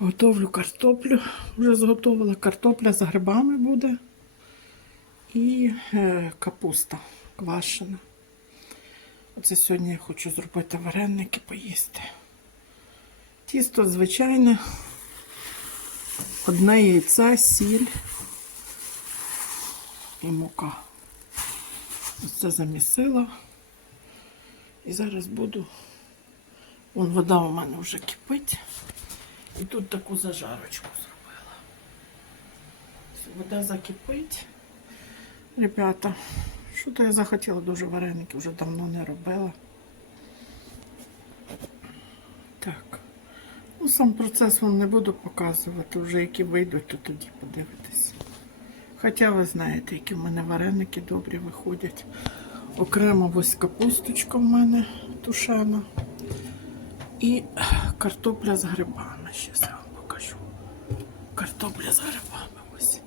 Готовлю картоплю. Вже зготовила. Картопля з грибами буде. І е, капуста квашена. Оце сьогодні я хочу зробити вареники поїсти. Тісто звичайне. Одне яйце, сіль і мука. Ось замісила. І зараз буду. Вон вода у мене вже кипить. І тут таку зажарочку зробила. Вода закипить. Ребята, що то я захотіла дуже вареники, вже давно не робила. Так. Ну, сам процес вам не буду показувати, вже які вийдуть, то тоді подивитесь. Хоча ви знаєте, які в мене вареники добрі виходять. Окремо ось капусточка в мене тушена. І картопля з грибами. Щас я вам покажу. Картопля з грибами ось.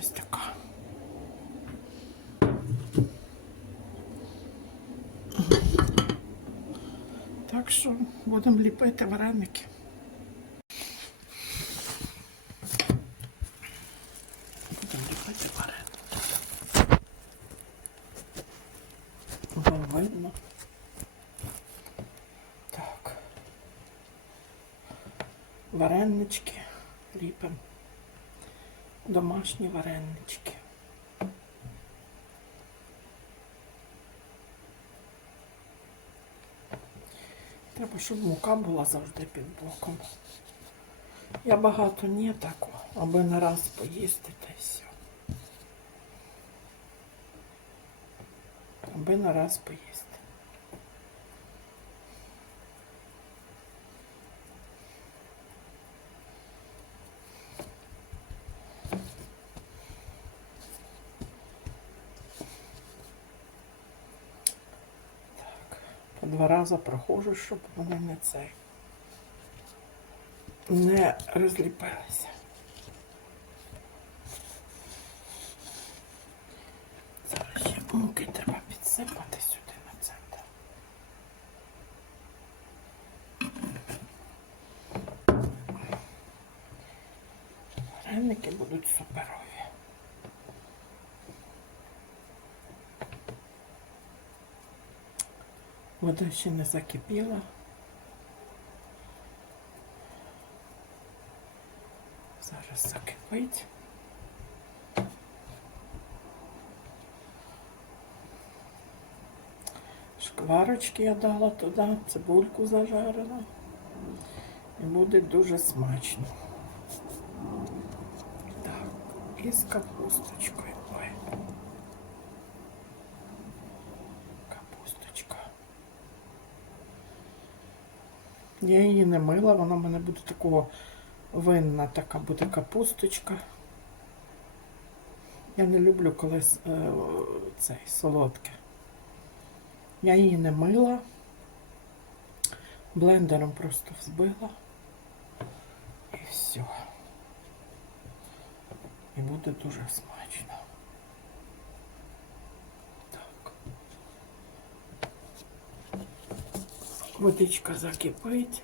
Ось така. Так що будемо ліпити вареники. Будемо ліпити вареники. Вам видно. Так. Варенички ліпимо. Домашні варенички. Треба, щоб мука була завжди під боком. Я багато не так, аби на раз поїсти та й все. Аби на раз поїсти. Два проходжу, щоб вони не цей не розліпилися. Зараз ще муки треба підсипати Вода ще не закипіла. Зараз закипить. Шкварочки я дала туди, цибульку зажарила. І буде дуже смачно. Так, і з капусточкою. Ой. Капусточка. Я її не мила, вона в мене буде такого винна така буде капусточка. Я не люблю коли е, цей солодке. Я її не мила, блендером просто взбила і все. І буде дуже смачно. Водичка закипить.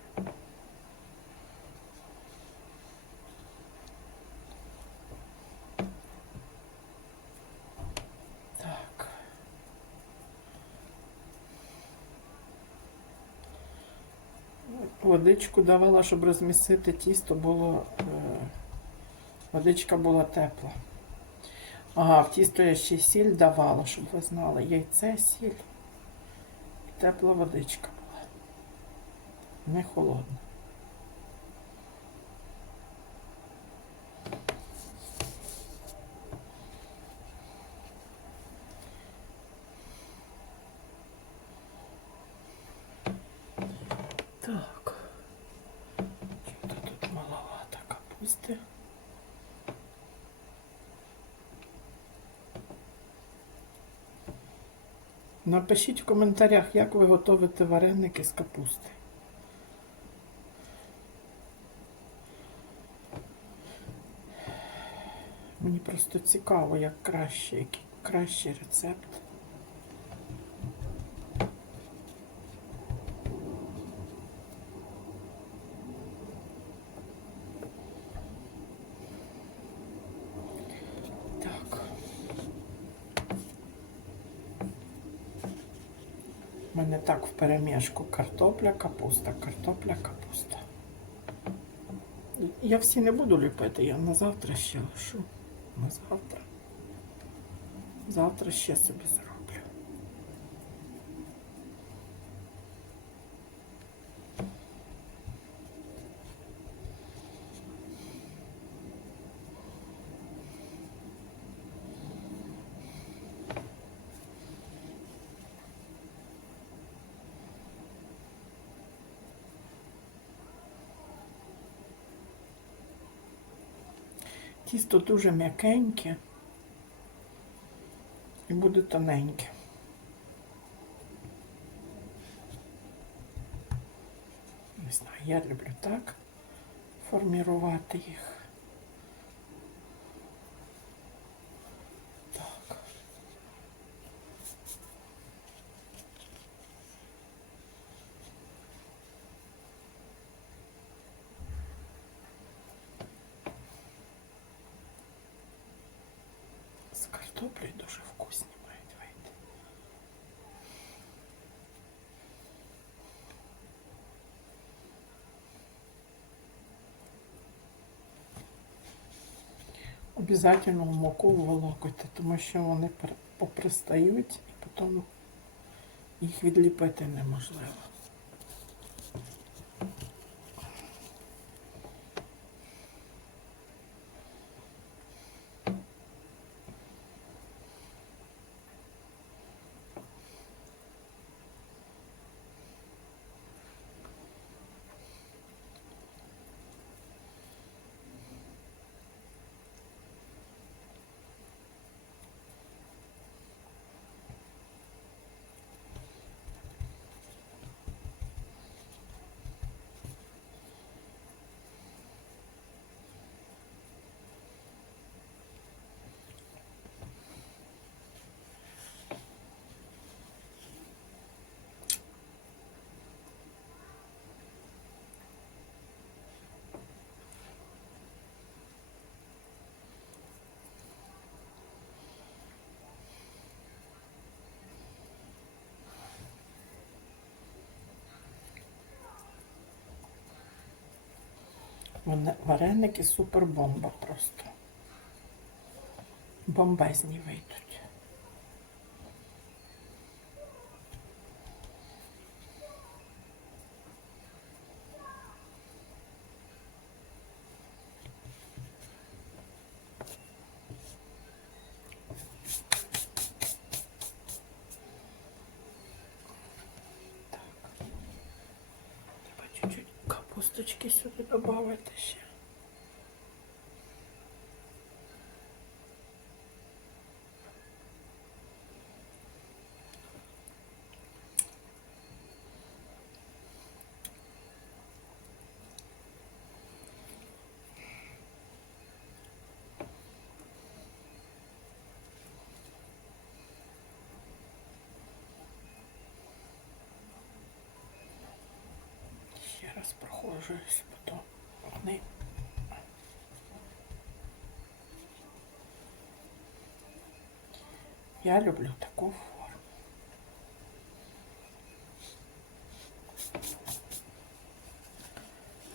Так. Водичку давала, щоб розмісити тісто було. Е, водичка була тепла. Ага, в тісто я ще сіль давала, щоб ви знали. Яйце, сіль. Тепла водичка. Не холодна. Так. Что-то тут маловато капусти. Напишіть в коментарях, як ви готуєте вареники з капусти. Просто цікаво, як краще, який кращий рецепт. У мене так в перемішку картопля, капуста, картопля, капуста. Я всі не буду ліпити, я на завтра ще лишу. На завтра. Завтра ще собі зроблю. Тісто дуже м'якеньке і буде тоненьке. Не знаю, я люблю так формірувати їх. Так. З картоплею дуже вкусні мають вийти. Обязательно в муку волокоти, тому що вони попристають і потім їх відліпити неможливо. Вони- Вареники супер бомба просто. Бомбезні вийдуть. Так. Треба чуть-чуть капусточки сюди додати ще. Раз проходжуюсь, потім. Я люблю таку форму.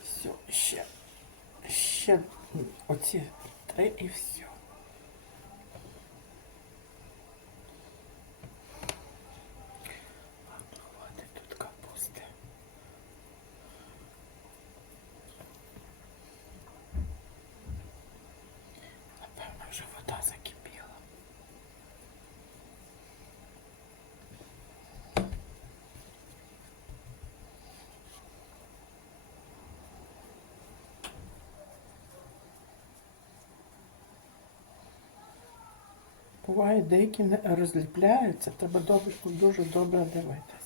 Все, ще, ще оці три і все. Ладно, хватить тут капусти. Напевно, вже вода закипіла. Буває, деякі не розліпляються, треба добре, дуже добре дивитися.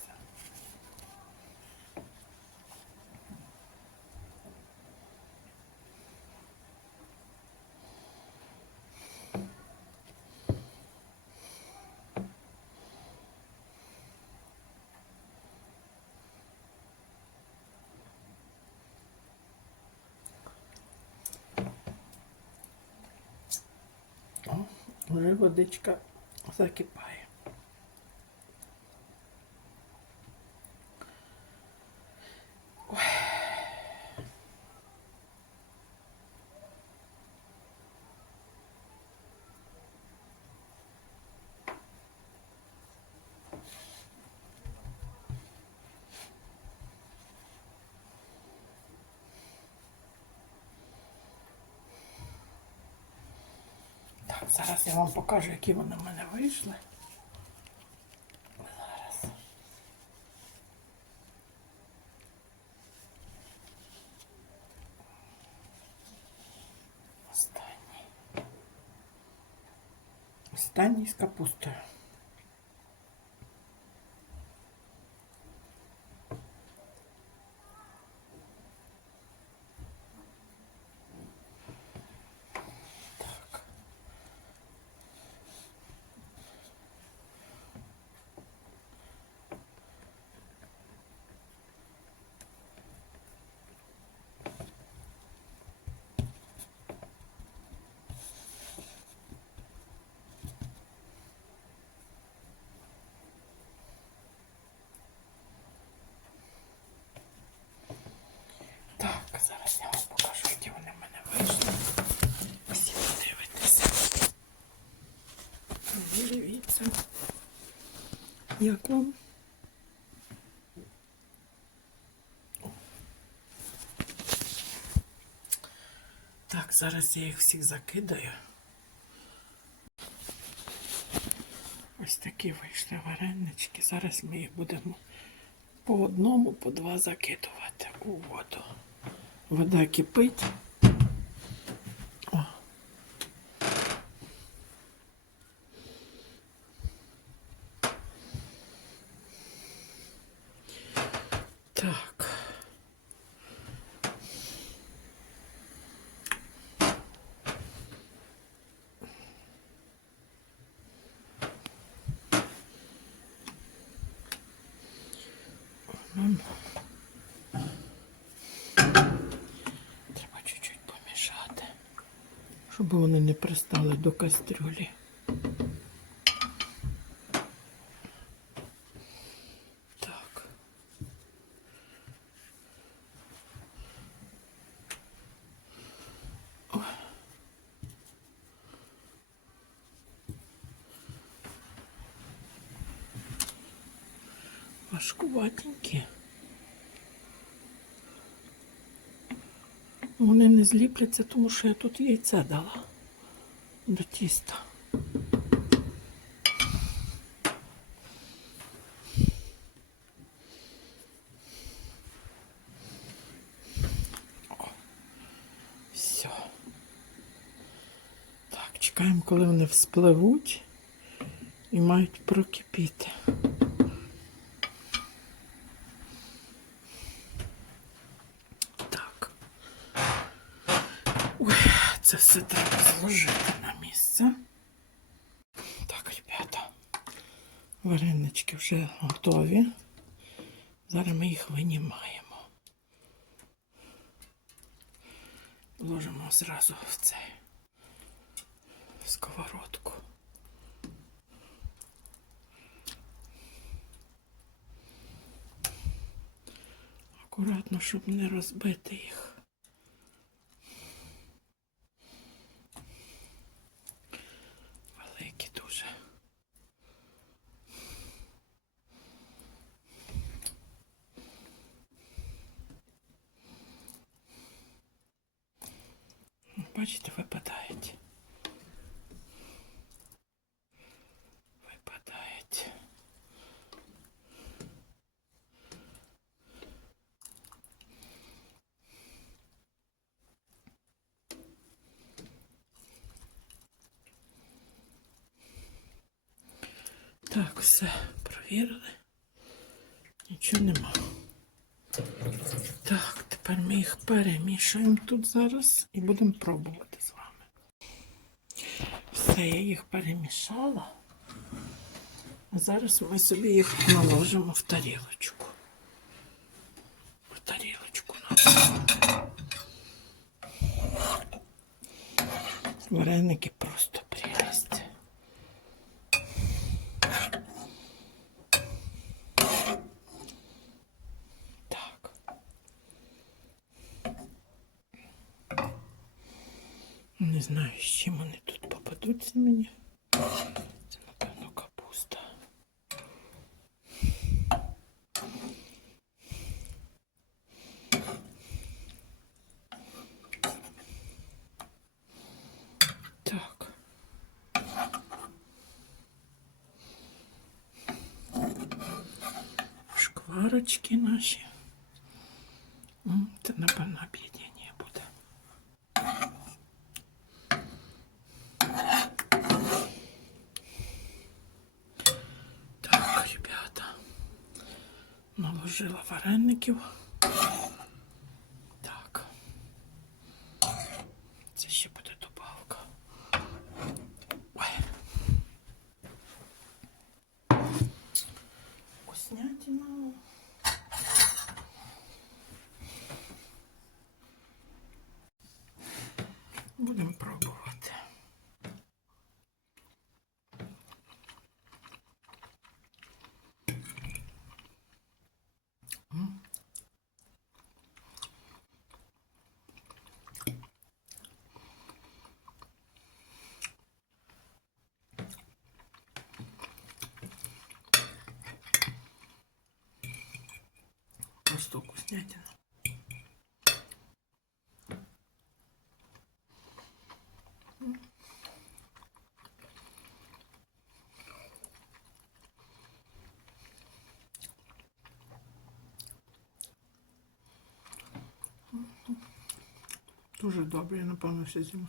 Вже водичка закипає. Зараз я вам покажу, які вони в мене вийшли. Зараз. Останній. Останній з капустою. Так. Так, зараз я вам покажу, які вони в мене вийшли. Всі подивитися. Дивіться. Як вам? Так, зараз я їх всіх закидаю. Ось такі вийшли варенички. Зараз ми їх будемо по одному, по два закидувати у воду. Вода кипить. Так. Треба чуть-чуть помішати, щоб вони не пристали до кастрюлі. Так. Ой. Важкуватенькі. Вони не зліпляться, тому що я тут яйце дала до тіста. Все. Так, чекаємо, коли вони вспливуть і мають прокипіти. Так. Ой, це все треба зложити на місце. Так, ребята, варенички вже готові. Зараз ми їх винімаємо. Ложимо зразу в цей сковородку. Акуратно, щоб не розбити їх. Так, все, провірили. Нічого нема. Так, тепер ми їх перемішуємо тут зараз і будемо пробувати з вами. Все, я їх перемішала. А зараз ми собі їх наложимо в тарілочку. В тарілочку наложимо. Вареники просто знаю, з чим вони тут попадутся мне. Це, напевно, капуста. Так. Шкварочки наші. Thank you. Просто вкуснятина. Дуже добре, напевно все зиму.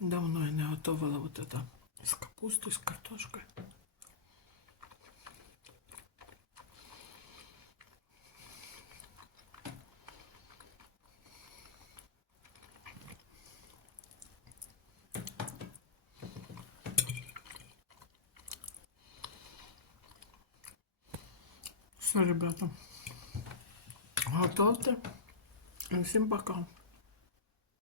Давно я не готувала вот это с капустой, с картошкой. Все, ребята, готовьте. И всем пока.